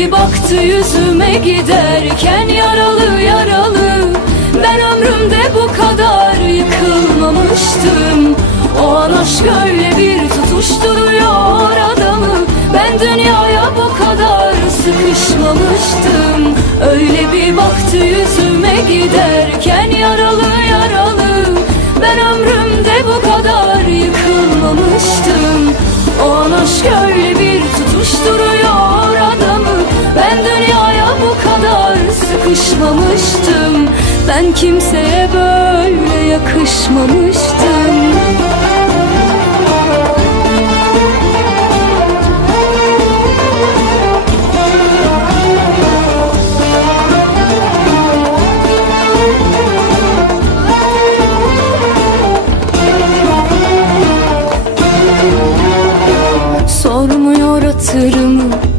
Bir baktı yüzüme giderken yaralı yaralı. Ben ömrümde bu kadar yıkılmamıştım. O an aşk öyle bir tutuşturuyor adamı Ben dünyaya bu kadar sıkışmamıştım. Öyle bir baktı yüzüme giderken yaralı yaralı. Ben ömrümde bu kadar yıkılmamıştım. O an aşk öyle bir yakışmamıştım. Ben kimseye böyle yakışmamıştım. Sormuyor hatırımı.